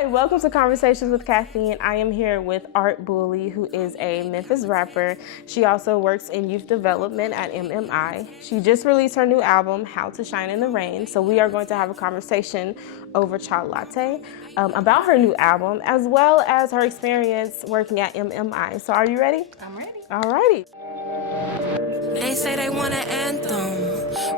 Hi, welcome to Conversations with Caffeine. I am here with artbully, who is a Memphis rapper. She also works in youth development at MMI. She just released her new album, How to Shine in the Rain. So we are going to have a conversation over Chai Latte about her new album, as well as her experience working at MMI. So are you ready? I'm ready. Alrighty. They say they want an anthem.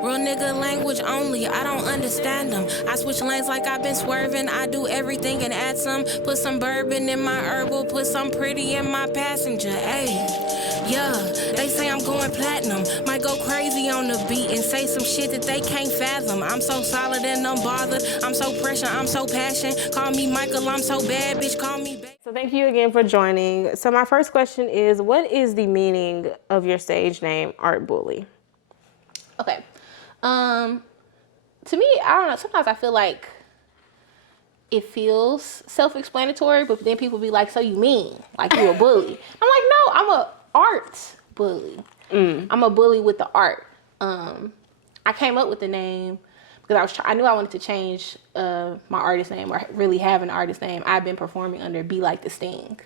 Real nigga language only, I don't understand them. I switch lanes like I've been swerving. I do everything and add some. Put some bourbon in my herbal, put some pretty in my passenger. Ayy, yeah, they say I'm going platinum. Might go crazy on the beat and say some shit that they can't fathom. I'm so solid and unbothered. I'm so pressure, I'm so passion. Call me Michael, I'm so bad, bitch, call me back. So thank you again for joining. So my first question is, what is the meaning of your stage name, artbully? Okay. To me, I don't know. Sometimes I feel like it feels self-explanatory, but then people be like, so you mean like you a bully? I'm like, no, I'm a art bully. I'm a bully with the art. I came up with the name because I knew I wanted to change my artist name, or really have an artist name. I've been performing under Be Like the Sting,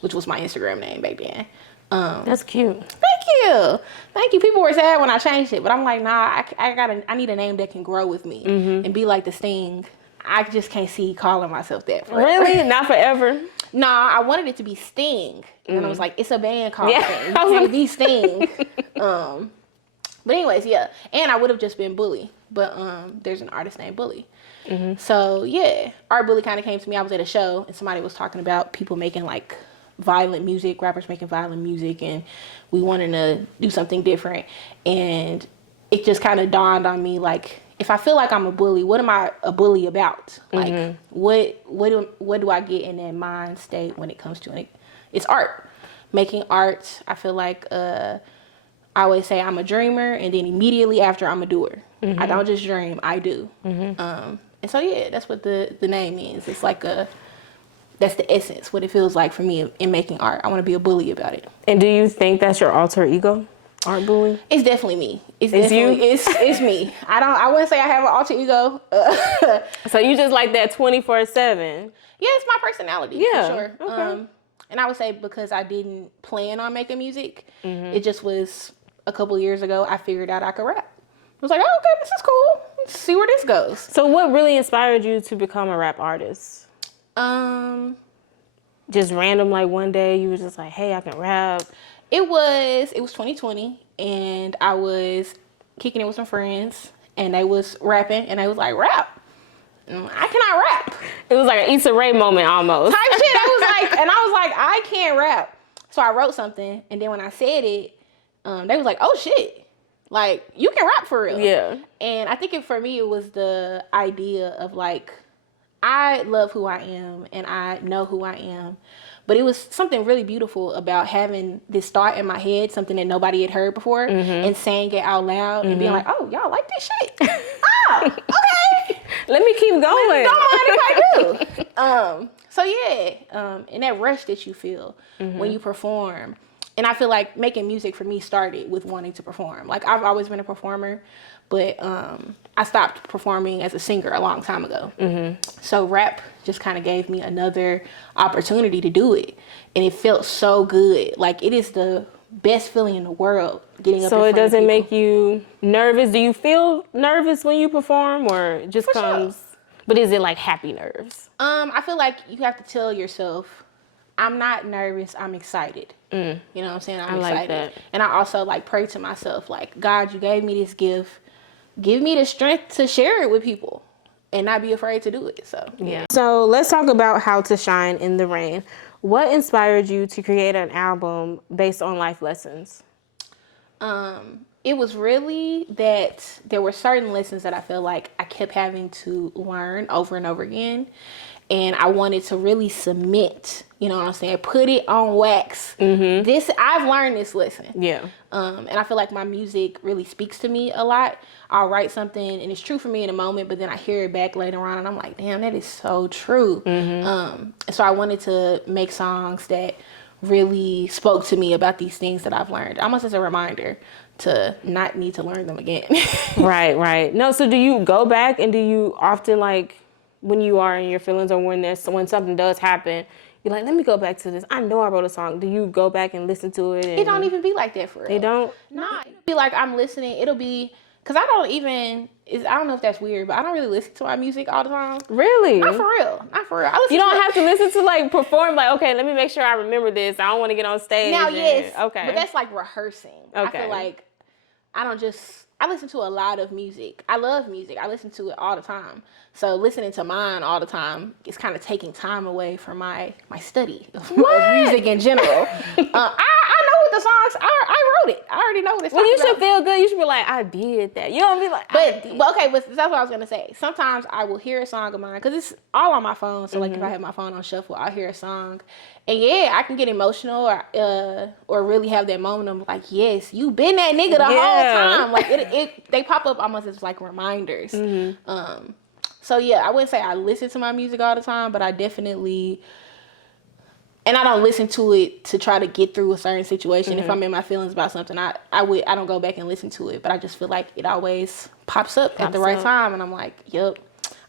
which was my Instagram name back then. That's cute. Thank you. People were sad when I changed it, but I'm like, nah, I need a name that can grow with me and be like the Sting. I just can't see calling myself that forever. Really? Not forever? Nah, I wanted it to be Sting. And I was like, it's a band called Sting. You can't be Sting. But anyways, yeah. And I would have just been Bully. But there's an artist named Bully. So yeah, Art Bully kind of came to me. I was at a show and somebody was talking about people making like violent music, rappers making violent music, and we wanted to do something different. And it just kind of dawned on me, like, if I feel like I'm a bully, what am I a bully about? Like, what do I get in that mind state when it comes to it? It's art. Making art, I feel like I always say I'm a dreamer, and then immediately after I'm a doer. I don't just dream, I do. And so yeah, that's what the name means. It's like that's the essence, what it feels like for me in making art. I want to be a bully about it. And do you think that's your alter ego, art bully? It's definitely me. It's me. I wouldn't say I have an alter ego. So you just like that 24/7? Yeah, it's my personality, for sure. Okay. And I would say because I didn't plan on making music, it just was a couple years ago, I figured out I could rap. I was like, oh, okay, this is cool. Let's see where this goes. So what really inspired you to become a rap artist? Just random, like one day you was just like, hey, I can rap. It was 2020 and I was kicking it with some friends and they was rapping and they was like, rap. I cannot rap. It was like an Issa Rae moment almost. Type shit. I was like, I can't rap. So I wrote something and then when I said it, they was like, oh shit. Like, you can rap for real. Yeah. And I think for me, it was the idea of like, I love who I am and I know who I am. But it was something really beautiful about having this thought in my head, something that nobody had heard before, and saying it out loud and being like, oh, y'all like this shit? Oh, okay. Let me keep going. Don't mind if I do. So yeah, and that rush that you feel when you perform. And I feel like making music for me started with wanting to perform. Like, I've always been a performer, but I stopped performing as a singer a long time ago. So rap just kind of gave me another opportunity to do it. And it felt so good. Like, it is the best feeling in the world, getting up in front of people. So it doesn't make you nervous? Do you feel nervous when you perform, or it just comes? Sure. But is it like happy nerves? I feel like you have to tell yourself, I'm not nervous, I'm excited. You know what I'm saying? I'm excited. Like that. And I also like pray to myself, like, God, you gave me this gift. Give me the strength to share it with people and not be afraid to do it. So yeah. So let's talk about How to Shine in the Rain. What inspired you to create an album based on life lessons? It was really that there were certain lessons that I feel like I kept having to learn over and over again. And I wanted to really cement, you know what I'm saying? Put it on wax. I've learned this lesson. Yeah. And I feel like my music really speaks to me a lot. I'll write something and it's true for me in a moment, but then I hear it back later on and I'm like, damn, that is so true. So I wanted to make songs that really spoke to me about these things that I've learned, almost as a reminder to not need to learn them again. Right. No, so do you go back and do you often like when you are in your feelings or when something does happen, you're like, let me go back to this. I know I wrote a song. Do you go back and listen to it? It don't even be like that for real. They don't? Nah, it'll be like I'm listening. It'll be, because I don't know if that's weird, but I don't really listen to my music all the time. Really? Not for real. You don't have to listen to like perform like, okay, let me make sure I remember this. I don't want to get on stage. Now, yes. Okay. But that's like rehearsing. Okay. I feel like I listen to a lot of music. I love music. I listen to it all the time. So listening to mine all the time is kind of taking time away from my study of music in general. I know what the songs, I wrote it. I already know what it's Well, you about. should feel good. You should be like, I did that. You don't be like, but that's what I was going to say. Sometimes I will hear a song of mine because it's all on my phone. So like if I have my phone on shuffle, I'll hear a song. And yeah, I can get emotional or really have that moment of like, yes, you been that nigga the whole time. Like they pop up almost as like reminders. So yeah, I wouldn't say I listen to my music all the time, but I definitely, and I don't listen to it to try to get through a certain situation. If I'm in my feelings about something, I don't go back and listen to it, but I just feel like it always pops up at the right time, and I'm like, yep,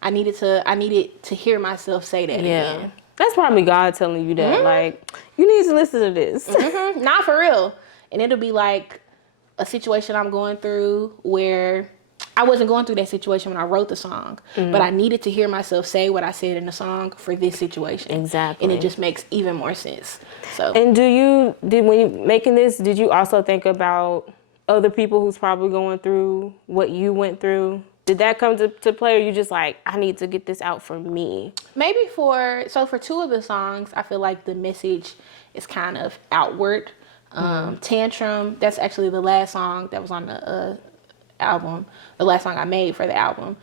I needed to hear myself say that again. That's probably God telling you that, like, you need to listen to this. Not for real. And it'll be like a situation I'm going through where I wasn't going through that situation when I wrote the song, but I needed to hear myself say what I said in the song for this situation. Exactly. And it just makes even more sense. So. And when you making this, did you also think about other people who's probably going through what you went through? Did that come to play, or you just like, I need to get this out for me? Maybe for two of the songs, I feel like the message is kind of outward. Tantrum, that's actually the last song that was on the album, the last song I made for the album,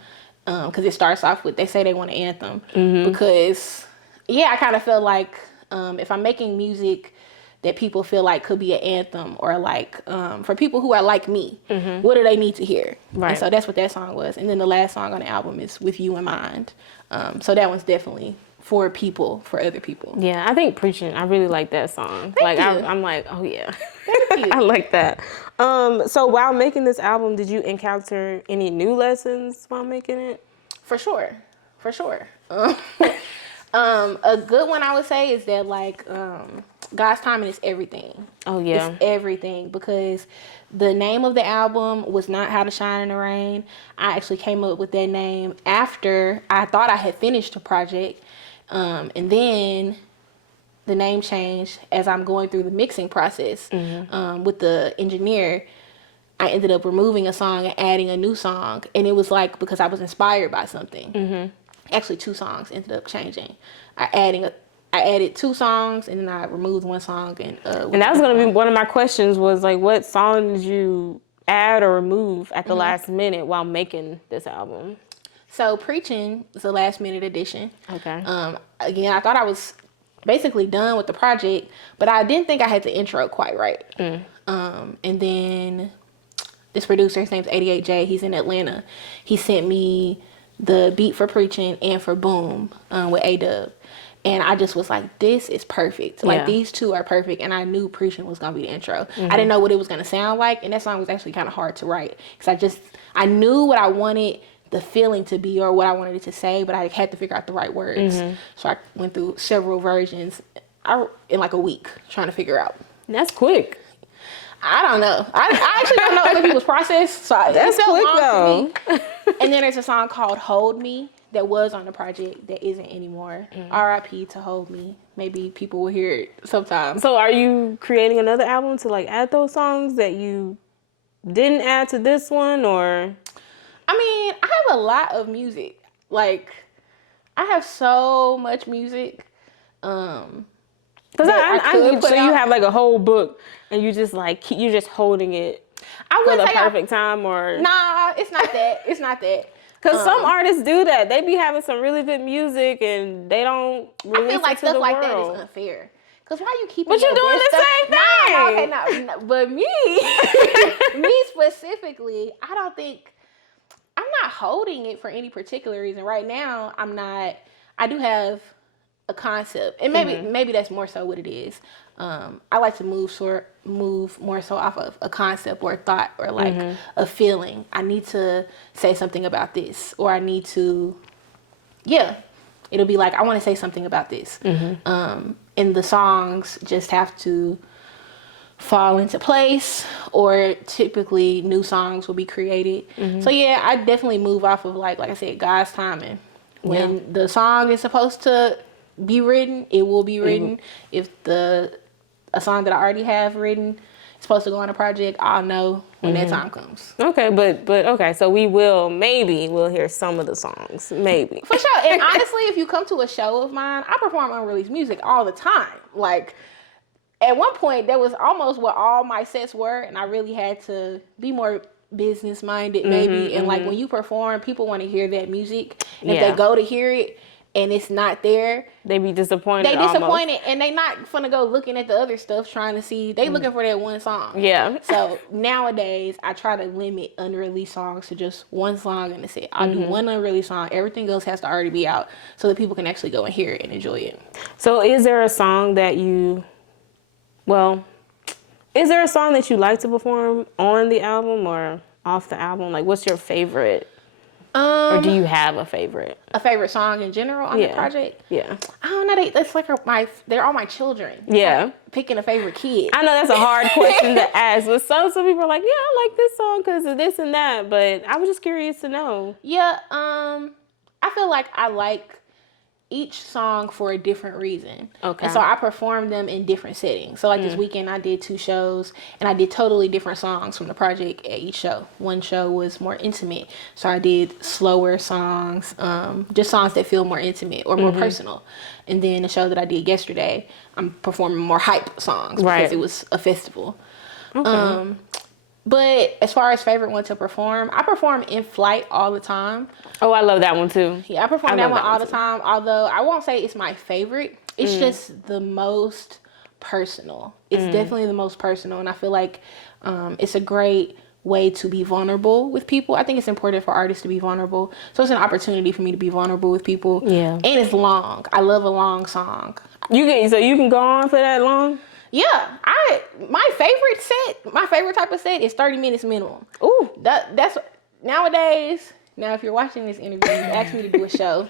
because it starts off with, they say they want an anthem. Because, yeah, I kind of feel like if I'm making music that people feel like could be an anthem, or like for people who are like me, what do they need to hear? Right. And so that's what that song was. And then the last song on the album is With You in Mind. So that one's definitely for other people. Yeah, I think Preaching, I really like that song. Thank you. I'm like, oh yeah. Thank you. I like that. So while making this album, did you encounter any new lessons while making it? For sure. A good one I would say is that like God's timing is everything. Oh yeah. It's everything, because the name of the album was not How to Shine in the Rain. I actually came up with that name after I thought I had finished the project. And then the name changed as I'm going through the mixing process with the engineer. I ended up removing a song and adding a new song. And it was like, because I was inspired by something. Actually, 2 songs ended up changing. I added 2 songs, and then I removed 1 song. And that was going to be one of my questions, was like, what song did you add or remove at the last minute while making this album? So Preaching is the last minute addition. Okay. Again, I thought I was basically done with the project, but I didn't think I had the intro quite right. And then this producer, his name's 88J, he's in Atlanta. He sent me the beat for Preaching and for Boom with A-Dub. And I just was like, this is perfect. Like, these 2 are perfect. And I knew Preaching was going to be the intro. I didn't know what it was going to sound like. And that song was actually kind of hard to write, because I knew what I wanted the feeling to be, or what I wanted it to say, but I had to figure out the right words. So I went through several versions in like a week trying to figure out. That's quick. I don't know. I actually don't know other people's process. So that's quick though. And then there's a song called Hold Me that was on the project that isn't anymore. R.I.P. to Hold Me. Maybe people will hear it sometime. So are you creating another album to like add those songs that you didn't add to this one, or? I mean, I have a lot of music. Like, I have so much music. Because you have like a whole book, and you just like, you're just holding it for the perfect time, or? Nah, it's not that. It's not that. Because some artists do that. They be having some really good music, and they don't release I feel like it to stuff the like world. that is unfair. Because why you keeping But you're doing the same thing. Nah, okay, no. But me specifically, I'm not holding it for any particular reason. Right now, I do have a concept. And maybe that's more so what it is. I like to move more so off of a concept or a thought, or like a feeling. I need to say something about this, or I need to yeah, it'll be like, I want to say something about this. And the songs just have to fall into place, or typically new songs will be created. So yeah, I definitely move off of like I said, God's timing. When the song is supposed to be written, it will be written. If a song that I already have written is supposed to go on a project, I'll know when that time comes. Okay, but okay, so we'll hear some of the songs, maybe. For sure. And honestly, if you come to a show of mine, I perform unreleased music all the time. Like, at one point, that was almost what all my sets were, and I really had to be more business minded, maybe. And like when you perform, people want to hear that music, and if they go to hear it and it's not there, they be disappointed. And they not finna go looking at the other stuff trying to see. They looking for that one song. Yeah. So nowadays, I try to limit unreleased songs to just one song, and that's it. I'll do one unreleased song. Everything else has to already be out so that people can actually go and hear it and enjoy it. So is there a song that you like to perform on the album or off the album? Like, what's your favorite? Or do you have a favorite? A favorite song in general on the project? Yeah. I don't know. That's like they're all my children. Yeah. Like picking a favorite kid. I know that's a hard question to ask, but some people are like, yeah, I like this song because of this and that. But I was just curious to know. Yeah. I feel like I like each song for a different reason. Okay. And so I performed them in different settings. So like this weekend I did 2 shows, and I did totally different songs from the project at each show. One show was more intimate, so I did slower songs, just songs that feel more intimate or more personal. And then the show that I did yesterday, I'm performing more hype songs because it was a festival. Okay. But as far as favorite one to perform, I perform In Flight all the time. Oh, I love that one too. Yeah, I perform that one all the time. Although I won't say it's my favorite. It's just the most personal. It's definitely the most personal. And I feel like it's a great way to be vulnerable with people. I think it's important for artists to be vulnerable. So it's an opportunity for me to be vulnerable with people. Yeah. And it's long. I love a long song. You can go on for that long? Yeah, my favorite type of set is 30 minutes minimum. Ooh, that's nowadays. Now, if you're watching this interview, you asked me to do a show,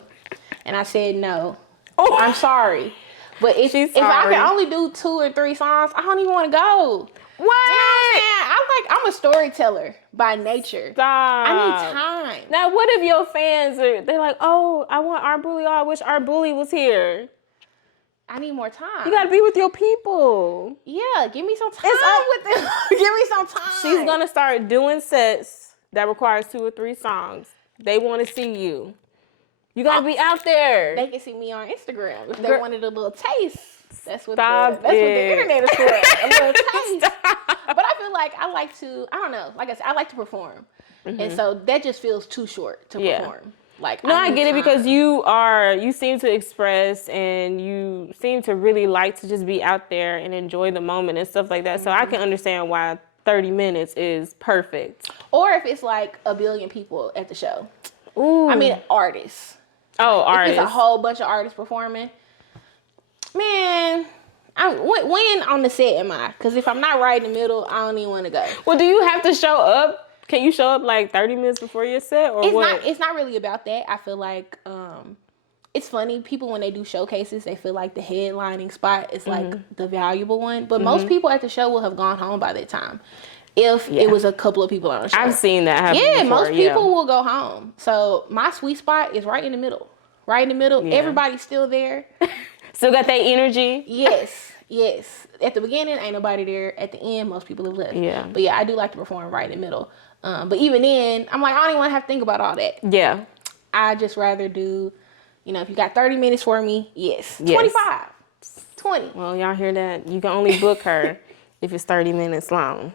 and I said no. Oh, I'm sorry, but if I can only do 2 or 3 songs, I don't even want to go. What? You know what I'm saying? I'm a storyteller by nature. Stop. I need time. Now, what if your fans they're like, oh, I want artbully. Oh, I wish artbully was here. I need more time. You gotta be with your people. Yeah, give me some time with them. Give me some time. She's gonna start doing sets that requires 2 or 3 songs. They want to see you. You gotta be out there. They can see me on Instagram if they wanted a little taste. That's what the internet is for. A little taste. But I feel like I don't know. Like I said, I like to perform, and so that just feels too short to perform. Like, no, I get it because you seem to express and you seem to really like to just be out there and enjoy the moment and stuff like that. So I can understand why 30 minutes is perfect. Or if it's like 1 billion people at the show. Ooh. I mean, artists. Oh, artists. If it's a whole bunch of artists performing, man, when on the set am I? Because if I'm not right in the middle, I don't even want to go. Well, do you have to show up? Can you show up like 30 minutes before your set, or what? It's not really about that. I feel like it's funny. People, when they do showcases, they feel like the headlining spot is like the valuable one. But most people at the show will have gone home by that time. If it was a couple of people on the show. I've seen that happen before. Most people will go home. So my sweet spot is right in the middle. Right in the middle. Yeah. Everybody's still there. Still got that energy? Yes. At the beginning, ain't nobody there. At the end, most people have left. Yeah. But yeah, I do like to perform right in the middle. But even then, I'm like, I don't even want to have to think about all that. Yeah. I just rather do, if you got 30 minutes for me, yes. 25, 20. Well, y'all hear that? You can only book her if it's 30 minutes long.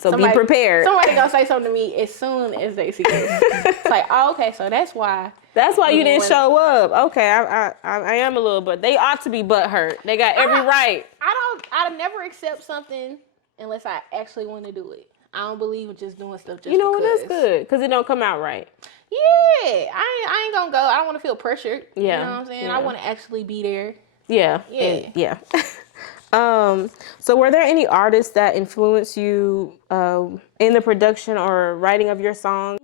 So be prepared. Somebody gonna say something to me as soon as they see this. It's like, oh, okay, so that's why. That's why you didn't show up. Okay, I am a little, but they ought to be butthurt. They got every right. I never accept something unless I actually want to do it. I don't believe in just doing stuff just because. That's good, because it don't come out right. Yeah, I ain't gonna go. I don't want to feel pressured. Yeah. You know what I'm saying? Yeah. I want to actually be there. Yeah. Yeah. So were there any artists that influenced you in the production or writing of your song?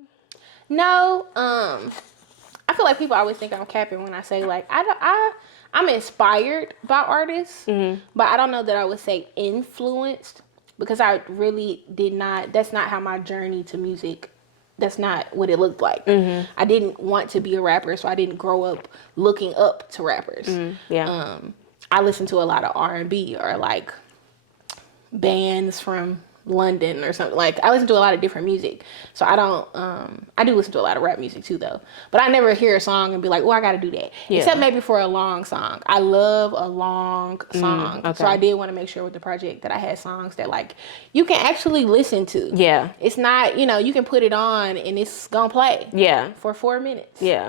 No. I feel feel like people always think I'm capping when I say like I'm inspired by artists, but I don't know that I would say influenced, because I really did not. That's not how my journey to music. That's not what it looked like. I didn't want to be a rapper, so I didn't grow up looking up to rappers. I listened to a lot of R&B or like bands from London or something. Like, I listen to a lot of different music, so I don't I do listen to a lot of rap music too though, but I never hear a song and be like, oh, I gotta do that, except maybe for a long song. I love a long song. So I did want to make sure with the project that I had songs that like you can actually listen to. It's not, you know, you can put it on and it's gonna play for 4 minutes. For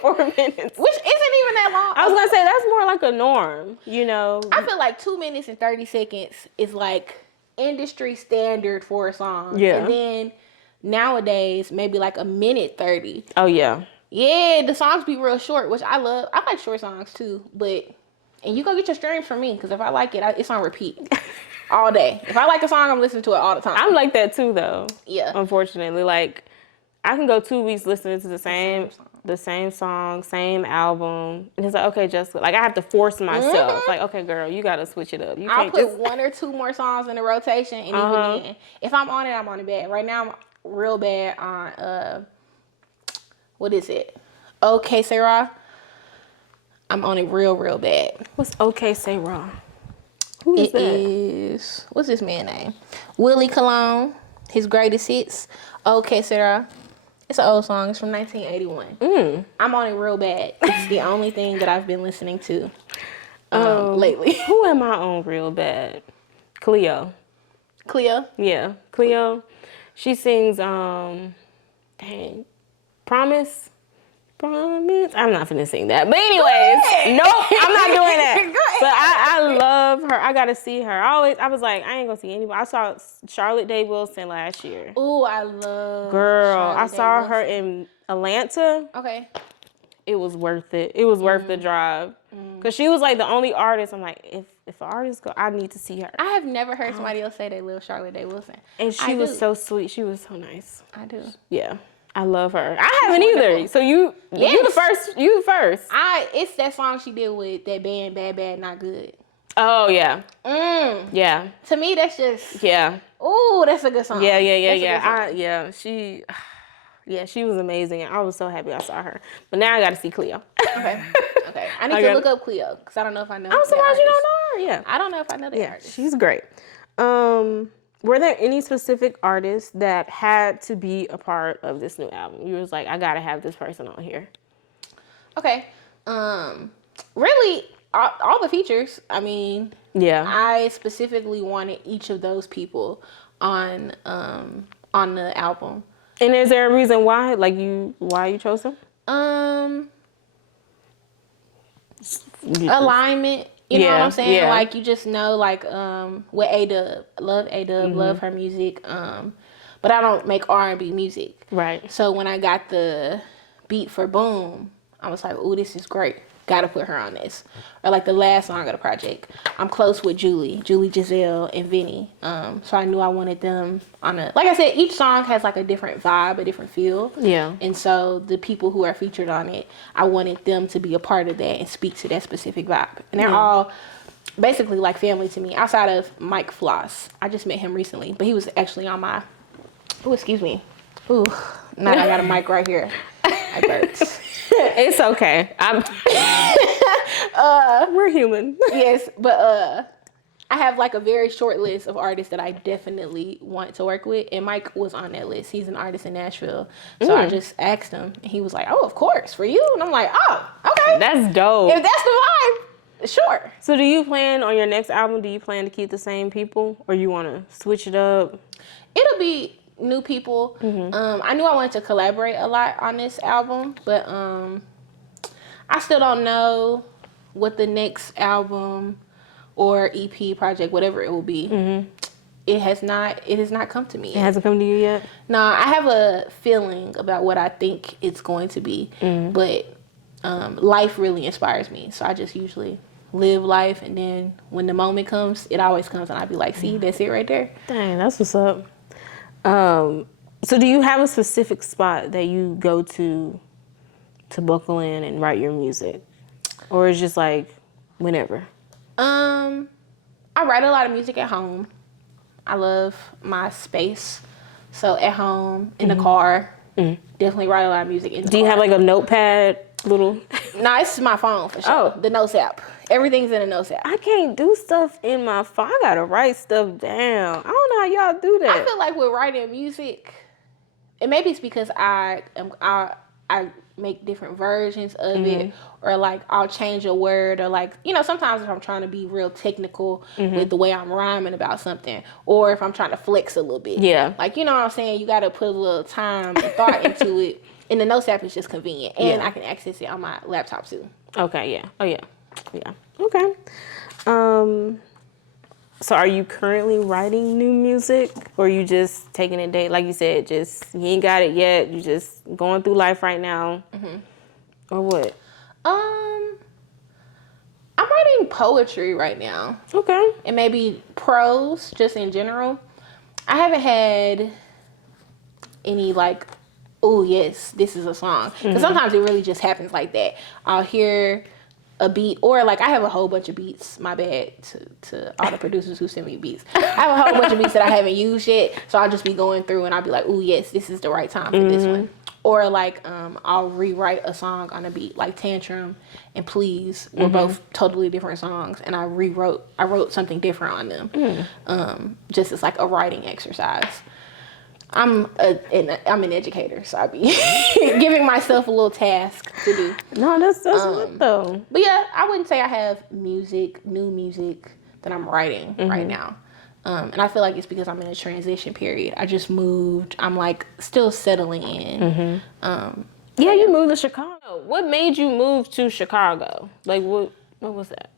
4 minutes, which isn't even that long. I was gonna say that's more like a norm, you know. I feel like 2 minutes and 30 seconds is like industry standard for a song. And then nowadays maybe like a minute 30. The songs be real short, which I love. I like short songs too, and you go get your streams from me, because if I like it, it's on repeat all day. If I like a song, I'm listening to it all the time. I'm like that too though. Unfortunately, like I can go 2 weeks listening to the same song, same album, and it's like, okay, just like I have to force myself. Like, okay, girl, you gotta switch it up. You I'll can't put 1 or 2 more songs in the rotation, and even then, if I'm on it, I'm on it bad. Right now, I'm real bad on what is it? Okay, Sarah. I'm on it real bad. What's Okay Sarah? Who is that? What's this man's name? Willie Colon. His greatest hits. Okay, Sarah. It's an old song. It's from 1981. I'm on it real bad. It's the only thing that I've been listening to lately. Who am I on real bad? Cleo. Yeah, Cleo. She sings, Promise. I'm not finna sing that. But anyways, nope, I'm not doing that. But I love her. I gotta see her. I was like, I ain't gonna see anybody. I saw Charlotte Day Wilson last year. Ooh, I love Girl, I saw her in Atlanta. Okay. It was worth it. It was worth the drive. Because she was like the only artist. I'm like, if an artist go, I need to see her. I have never heard somebody else say they love Charlotte Day Wilson. And she was so sweet. She was so nice. I do. Yeah. I love her. I haven't either. So you the first. You the first. It's that song she did with that band, Bad Bad Not Good. Oh yeah. Yeah. To me, that's just. Yeah. Ooh, that's a good song. Yeah. She was amazing. I was so happy I saw her. But now I got to see Cleo. Okay. I need to look up Cleo, because I don't know if I know. I'm surprised you don't know her. Yeah. I don't know if I know that artist. She's great. Were there any specific artists that had to be a part of this new album? You was like, I gotta have this person on here. Okay. Really, all the features. I mean, I specifically wanted each of those people on the album. And is there a reason why? Like why you chose them? Alignment. You know what I'm saying? Yeah. Like, you just know, like, with A-Dub. Love A-Dub, love her music. But I don't make R&B music. Right. So when I got the beat for Boom, I was like, ooh, this is great. Gotta put her on this. Or like the last song of the project, I'm close with Julie Giselle, and Vinny. So I knew I wanted them on like I said, each song has like a different vibe, a different feel. Yeah. And so the people who are featured on it, I wanted them to be a part of that and speak to that specific vibe. And they're all basically like family to me, outside of Mike Floss. I just met him recently, but he was actually on my, excuse me. Now I got a mic right here. I burped. It's okay. We're human. Yes, but I have like a very short list of artists that I definitely want to work with, and Mike was on that list. He's an artist in Nashville, so I just asked him, and he was like, "Oh, of course, for you." And I'm like, "Oh, okay, that's dope. If that's the vibe, sure." So, do you plan on your next album? Do you plan to keep the same people, or you want to switch it up? It'll be new people. I knew I wanted to collaborate a lot on this album, but I still don't know what the next album or EP project, whatever it will be. It has not come to me yet. It hasn't come to you yet? No, I have a feeling about what I think it's going to be, but life really inspires me, so I just usually live life, and then when the moment comes, it always comes, and I'll be like, see, that's it right there. Dang, that's what's up. So do you have a specific spot that you go to to buckle in and write your music? Or it's just like whenever? I write a lot of music at home. I love my space. So at home, in the car, definitely write a lot of music in the car. Do you have like a notepad little? No, it's my phone for sure. The Notes app. Everything's in the Notes app. I can't do stuff in my phone. I gotta write stuff down. I don't know how y'all do that. I feel like with writing music, and maybe it's because I make different versions of it, or like I'll change a word, or like, you know, sometimes if I'm trying to be real technical with the way I'm rhyming about something, or if I'm trying to flex a little bit. Yeah. Like, you know what I'm saying? You gotta put a little time and thought into it. And the Notes app is just convenient. And I can access it on my laptop too. Okay, yeah. Oh, yeah. Yeah. Okay. So are you currently writing new music, or you just taking it day, like you said, just you ain't got it yet, you just going through life right now, or what? I'm writing poetry right now. Okay. And maybe prose, just in general. I haven't had any like, oh yes, this is a song. Because sometimes it really just happens like that. I'll hear a beat, or like I have a whole bunch of beats. My bad to all the producers who send me beats. I have a whole bunch of beats that I haven't used yet, so I'll just be going through and I'll be like, oh yes, this is the right time for this one. Or like I'll rewrite a song on a beat, like Tantrum and Please were both totally different songs, and I wrote something different on them, just as like a writing exercise. I'm an educator, so I be giving myself a little task to do. No, that's good though. But yeah, I wouldn't say I have new music that I'm writing right now. And I feel like it's because I'm in a transition period. I just moved. I'm like still settling in. Yeah, you moved to Chicago. What made you move to Chicago? Like what was that?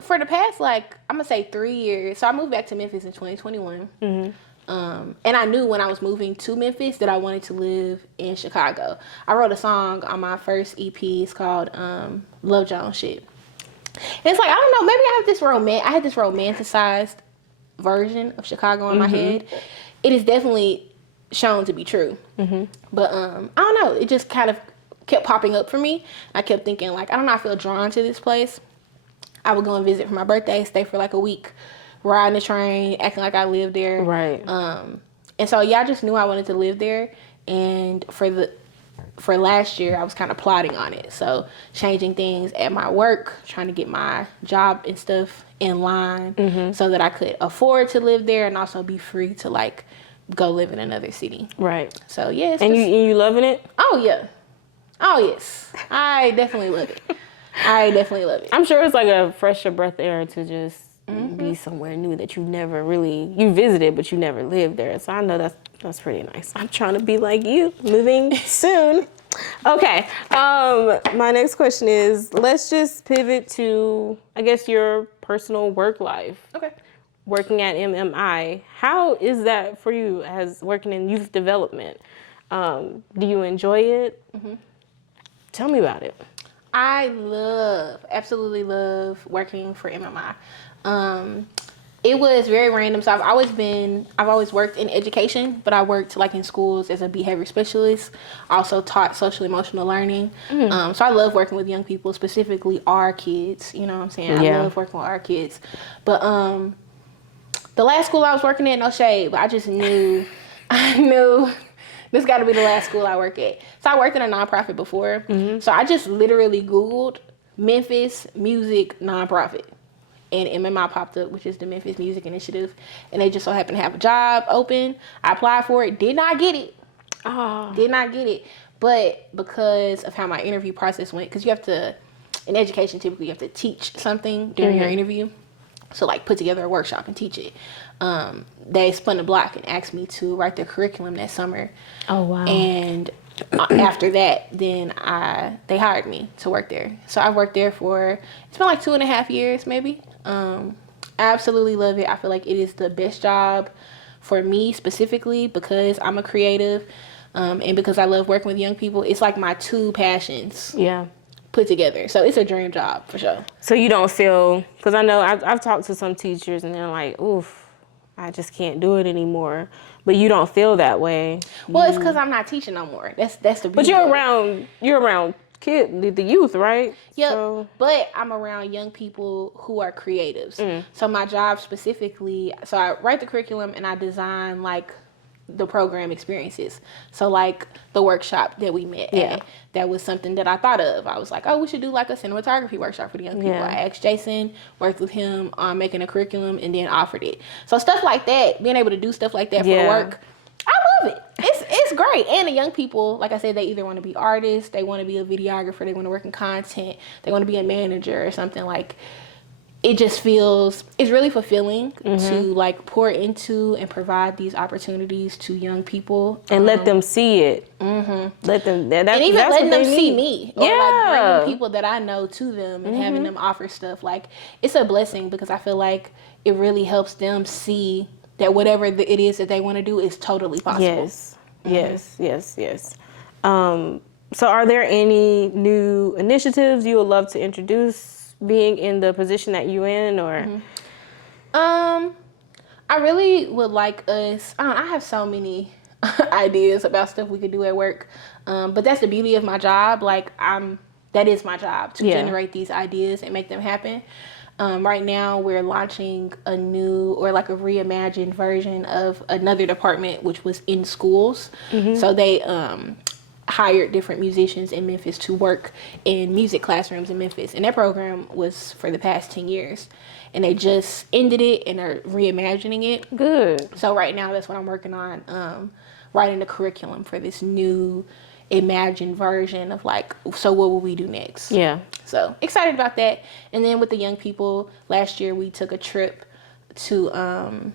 For the past like I'm gonna say 3 years. So I moved back to Memphis in 2021. And I knew when I was moving to Memphis that I wanted to live in Chicago. I wrote a song on my first EP. It's called Love Jones Shit. And it's like, I don't know, maybe I had this romanticized version of Chicago in my head. It is definitely shown to be true. But I don't know, it just kind of kept popping up for me. I kept thinking like, I don't know, I feel drawn to this place. I would go and visit for my birthday, stay for like a week, riding the train, acting like I lived there. Right. And so yeah, I just knew I wanted to live there. And for last year, I was kind of plotting on it. So changing things at my work, trying to get my job and stuff in line so that I could afford to live there and also be free to like go live in another city. Right. So yeah. And you loving it? Oh yeah. Oh yes. I definitely love it. I'm sure it's like a fresher breath of air to just be somewhere new that you visited, but you never lived there. So I know that's pretty nice. I'm trying to be like you, moving soon. Okay. My next question is, let's just pivot to, I guess, your personal work life. Okay. Working at MMI. How is that for you as working in youth development? Do you enjoy it? Tell me about it. I absolutely love working for MMI. It was very random. So I've always worked in education, but I worked like in schools as a behavior specialist. I also taught social emotional learning. So I love working with young people, specifically our kids. You know what I'm saying? I love working with our kids. But the last school I was working at, no shade, but I just knew this got to be the last school I work at. So I worked in a nonprofit before. So I just literally Googled Memphis music nonprofit. And MMI popped up, which is the Memphis Music Initiative. And they just so happened to have a job open. I applied for it. Did not get it. Did not get it. But because of how my interview process went, because you have to, in education, typically you have to teach something during your interview. So like put together a workshop and teach it. They spun the block and asked me to write the curriculum that summer. Oh, wow. And after that, then they hired me to work there. So I worked there it's been like 2.5 years maybe. I absolutely love it. I feel like it is the best job for me specifically because I'm a creative and because I love working with young people. It's like my two passions put together. So it's a dream job for sure. So you don't feel, because I know I've talked to some teachers and they're like, oof, I just can't do it anymore. But you don't feel that way. Well, it's because I'm not teaching no more. That's the beauty. But you're around the youth, right? Yep. So. But I'm around young people who are creatives. So my job specifically, so I write the curriculum and I design like the program experiences. So like the workshop that we met at, that was something that I thought of. I was like, oh, we should do like a cinematography workshop for the young people. I asked Jason, worked with him on making a curriculum, and then offered it. So stuff like that, being able to do stuff like that for work, I love it. It's great. And the young people, like I said, they either want to be artists, they want to be a videographer, they want to work in content, they want to be a manager or something. Like, it just feels, it's really fulfilling to like pour into and provide these opportunities to young people and let them see it. Let them, and even letting them see me, or like bringing people that I know to them and having them offer stuff. Like, it's a blessing because I feel like it really helps them see that whatever it is that they want to do is totally possible. Yes. So are there any new initiatives you would love to introduce being in the position that you're in, or? I really would like us, I have so many ideas about stuff we could do at work. But that's the beauty of my job. Like, that is my job, to generate these ideas and make them happen. Right now we're launching a new, or like a reimagined version of another department, which was in schools. So they hired different musicians in Memphis to work in music classrooms in Memphis. And that program was for the past 10 years. And they just ended it and are reimagining it. Good. So right now that's what I'm working on, writing the curriculum for this new imagined version of like, so what will we do next? Yeah. So excited about that. And then with the young people, last year we took a trip to,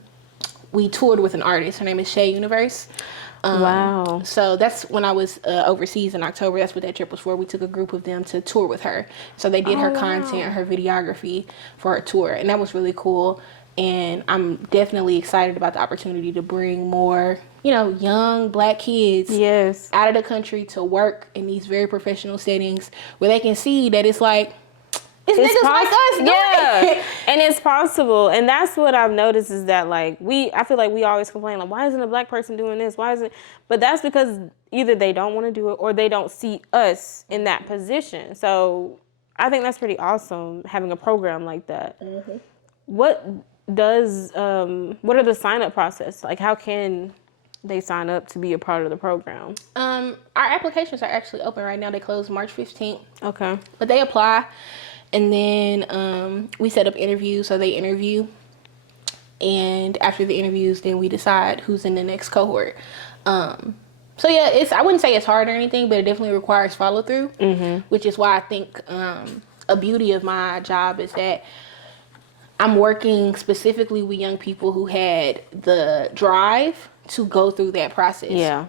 we toured with an artist. Her name is Chai Latte. Wow. So that's when I was overseas in October. That's what that trip was for. We took a group of them to tour with her. So they did her content, her videography for her tour. And that was really cool. And I'm definitely excited about the opportunity to bring more, young Black kids out of the country to work in these very professional settings where they can see that it's like, it's niggas like us doing it. And it's possible. And that's what I've noticed is that, like, I feel like we always complain, like, why isn't a Black person doing this? Why isn't? But that's because either they don't want to do it or they don't see us in that position. So I think that's pretty awesome, having a program like that. What are the sign-up process? Like, how can they sign up to be a part of the program? Our applications are actually open right now. They close March 15th. Okay. But they apply. And then we set up interviews, so they interview. And after the interviews, then we decide who's in the next cohort. So yeah, I wouldn't say it's hard or anything, but it definitely requires follow through, which is why I think a beauty of my job is that I'm working specifically with young people who had the drive to go through that process. Yeah.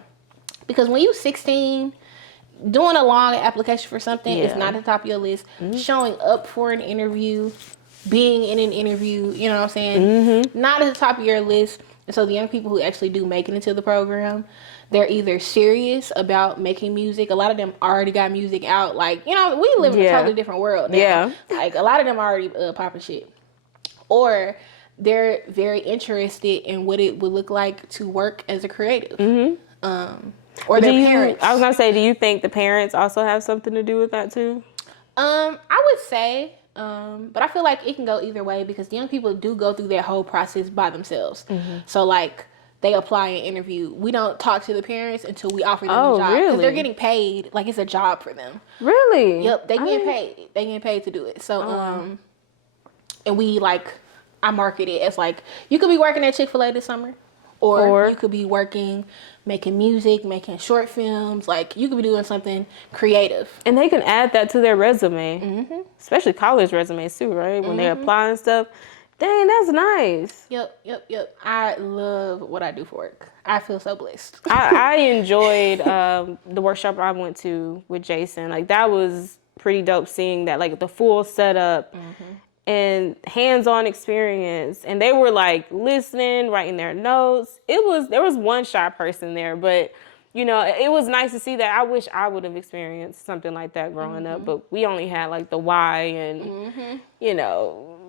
Because when you're 16, doing a long application for something is not at the top of your list. Showing up for an interview, being in an interview, you know what I'm saying? Not at the top of your list. And so the young people who actually do make it into the program, they're either serious about making music. A lot of them already got music out. Like, we live in a totally different world now. Yeah. Like, a lot of them are already popping shit. Or they're very interested in what it would look like to work as a creative. Or their parents. I was going to say, do you think the parents also have something to do with that too? I would say, but I feel like it can go either way because the young people do go through that whole process by themselves. So like, they apply and interview. We don't talk to the parents until we offer them a job. Really? Because they're getting paid, like it's a job for them. Really? Yep, they get paid. They get paid to do it. So, and we I market it as like, you could be working at Chick-fil-A this summer. Or you could be working, making music, making short films. Like, you could be doing something creative. And they can add that to their resume. Especially college resumes too, right? When they apply and stuff. Dang, that's nice. Yep. I love what I do for work. I feel so blessed. I enjoyed the workshop I went to with Jason. Like, that was pretty dope seeing that, like, the full setup. And hands-on experience, and they were like listening, writing their notes. There was one shy person there, but it was nice to see that. I wish I would have experienced something like that growing up, but we only had like the why and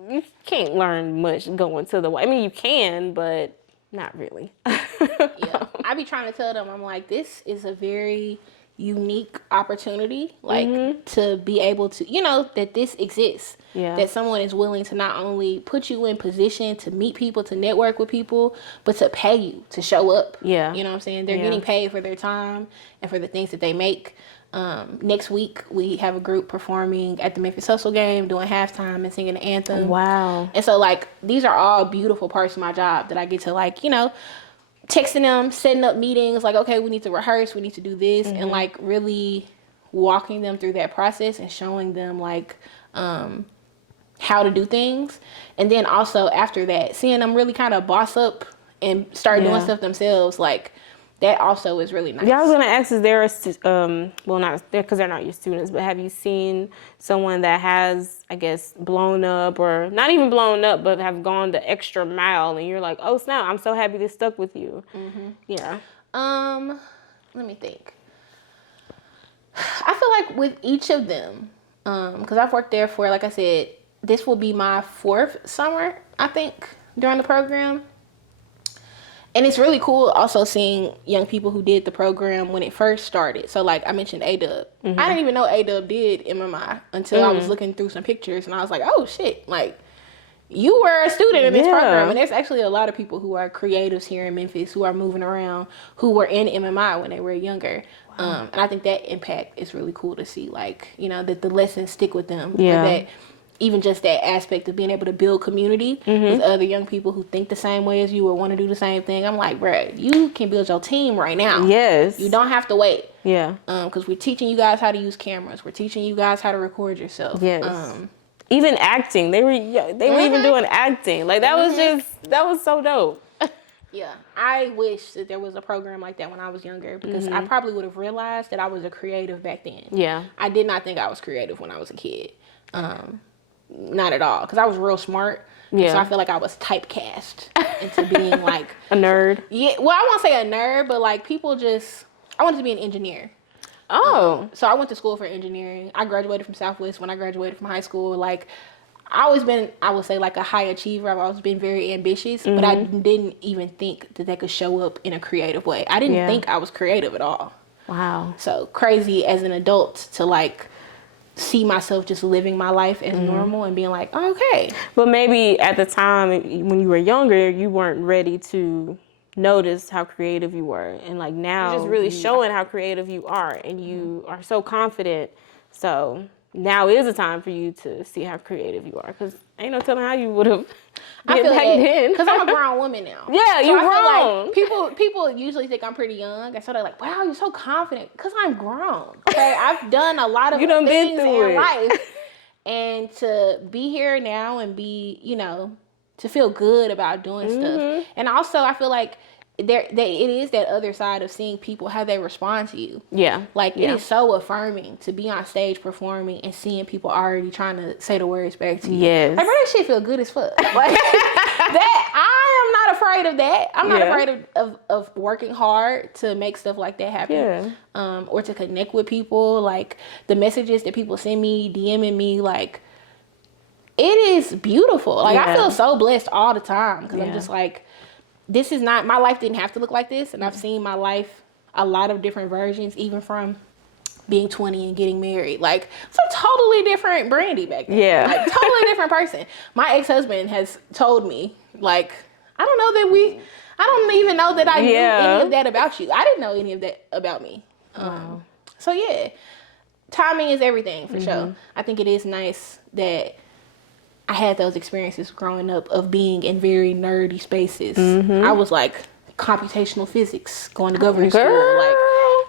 you can't learn much going to the I mean, you can, but not really. Yeah, I be trying to tell them, I'm like, this is a very unique opportunity, like to be able to, you know, that this exists. Yeah. That someone is willing to not only put you in position to meet people, to network with people, but to pay you to show up. Yeah. You know what I'm saying? They're getting paid for their time and for the things that they make. Next week, we have a group performing at the Memphis Hustle game, doing halftime and singing the anthem. Wow. And so, like, these are all beautiful parts of my job that I get to, like, you know, texting them, setting up meetings, like, okay, we need to rehearse, we need to do this, and, like, really walking them through that process and showing them, like, how to do things. And then also after that, seeing them really kind of boss up and start doing stuff themselves, like, that also is really nice. Yeah, I was gonna ask, is there a well, not there because they're not your students, but have you seen someone that has, I guess, blown up, or not even blown up, but have gone the extra mile, and you're like, oh snap, I'm so happy this stuck with you. Yeah. Let me think. I feel like with each of them, because I've worked there for, like I said, this will be my 4th summer, I think, during the program. And it's really cool also seeing young people who did the program when it first started. So, like I mentioned, A-Dub. I didn't even know A-Dub did MMI until I was looking through some pictures. And I was like, oh, shit. Like, you were a student in this program. And there's actually a lot of people who are creatives here in Memphis who are moving around who were in MMI when they were younger. Wow. And I think that impact is really cool to see. Like, you know, that the lessons stick with them. Yeah. That even just that aspect of being able to build community with other young people who think the same way as you or want to do the same thing. I'm like, bruh, you can build your team right now. Yes. You don't have to wait. Yeah. Because we're teaching you guys how to use cameras. We're teaching you guys how to record yourself. Yes. Even acting. They were even doing acting. Like, that was so dope. Yeah. I wish that there was a program like that when I was younger, because I probably would have realized that I was a creative back then. Yeah. I did not think I was creative when I was a kid. Not at all, because I was real smart. Yeah. So I feel like I was typecast into being like a nerd. Yeah. Well, I won't say a nerd, but like people just, I wanted to be an engineer. Oh. So I went to school for engineering. I graduated from Southwest when I graduated from high school. Like, I always been, I would say, like a high achiever. I've always been very ambitious, but I didn't even think that could show up in a creative way. I didn't think I was creative at all. Wow. So crazy as an adult to like see myself just living my life as normal and being like, oh, okay. But maybe at the time when you were younger, you weren't ready to notice how creative you were. And like now, you're just really showing how creative you are, and you are so confident. So now is the time for you to see how creative you are, because ain't no telling how you would have been back then. Because I'm a grown woman now. Yeah, so you're grown. Like people usually think I'm pretty young, and so they're like, wow, you're so confident. Because I'm grown. Okay, I've done a lot of things in life. And to be here now and be, you know, to feel good about doing stuff. And also, I feel like it is that other side of seeing people, how they respond to you. Yeah. Like, it is so affirming to be on stage performing and seeing people already trying to say the words back to you. Yes. Like, bro, that shit feel good as fuck. Like, that, I am not afraid of that. I'm not afraid of working hard to make stuff like that happen. Yeah. Or to connect with people. Like, the messages that people send me, DMing me, like, it is beautiful. Like, I feel so blessed all the time, because I'm just like, this is not, my life didn't have to look like this. And I've seen my life, a lot of different versions, even from being 20 and getting married. Like, it's a totally different Brandy back then. Yeah. Like, totally different person. My ex-husband has told me, like, I don't even know that I knew any of that about you. I didn't know any of that about me. Wow. So yeah, timing is everything for sure. I think it is nice that I had those experiences growing up of being in very nerdy spaces. I was like computational physics, going to government school. Like,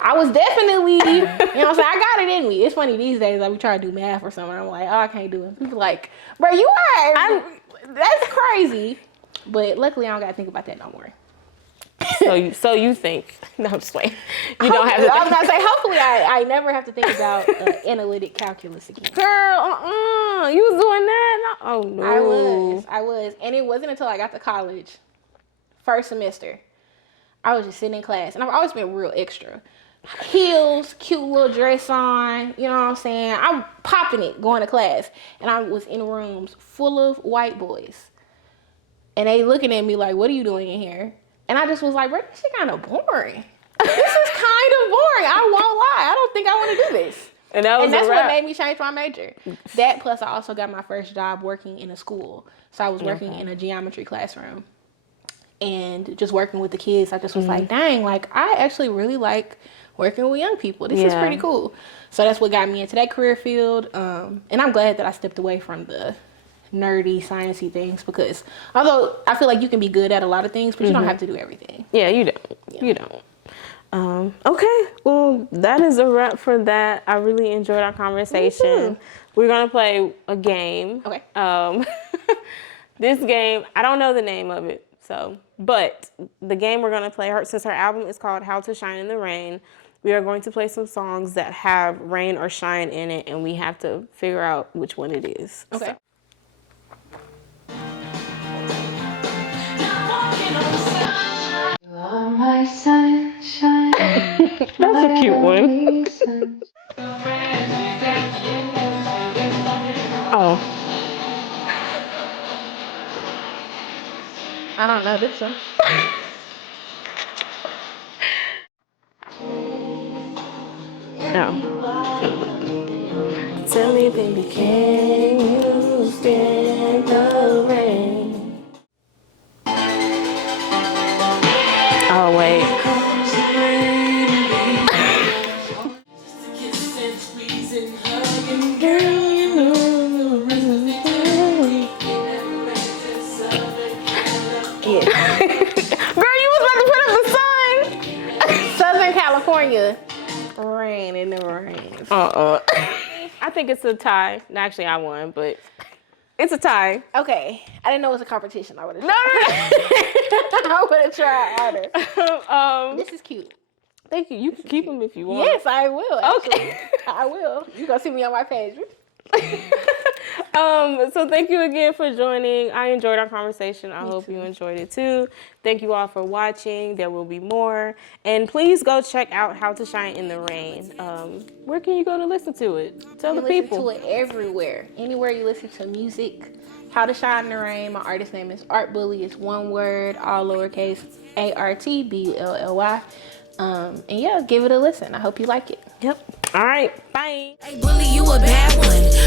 I was definitely, you know what I'm saying? I got it in me. It's funny these days, like we try to do math or something. I'm like, oh, I can't do it. People like, bro, you are, that's crazy. But luckily I don't got to think about that no more. So you think, no, I'm just playing. You don't have to. I was going to say, hopefully I never have to think about analytic calculus again. Girl, you was doing that? Oh, no. I was. And it wasn't until I got to college, first semester, I was just sitting in class. And I've always been real extra. heels, cute little dress on, you know what I'm saying? I'm popping it, going to class. And I was in rooms full of white boys. And they looking at me like, what are you doing in here? And I just was like, bro, this shit kind of boring. This is kind of boring. I won't lie. I don't think I want to do this. And that's what made me change my major. That plus I also got my first job working in a school. So I was working in a geometry classroom. And just working with the kids, I just was like, dang, like I actually really like working with young people. This is pretty cool. So that's what got me into that career field. And I'm glad that I stepped away from the nerdy, sciencey things, because although I feel like you can be good at a lot of things, but you don't have to do everything. Yeah, you don't. Yeah. You don't. Okay, well, that is a wrap for that. I really enjoyed our conversation. We're gonna play a game. Okay. This game, I don't know the name of it, but the game we're gonna play, since her album is called How to Shine in the Rain, we are going to play some songs that have rain or shine in it, and we have to figure out which one it is. Okay. So. My sunshine. That's a cute one. Oh. I don't know this one. No. Tell me, baby, can you stand the rain? Oh, wait. Girl, you was about to put up the sun. Southern California. Rain in the rain. I think it's a tie. Actually, I won, but it's a tie. Okay. I didn't know it was a competition. I would have No. I would have tried harder. This is cute. Thank you. You can keep them if you want. Yes, I will. Actually. Okay. I will. You gonna see me on my page. So thank you again for joining. I enjoyed our conversation. I hope you enjoyed it too. Thank you all for watching. There will be more. And please go check out How to Shine in the Rain. Where can you go to listen to it? Tell the people. Listen to it everywhere. Anywhere you listen to music. How to Shine in the Rain. My artist name is artbully. It's one word, all lowercase, ARTBULLY. And yeah, give it a listen. I hope you like it. Yep. All right. Bye. Hey, bully, you a bad one.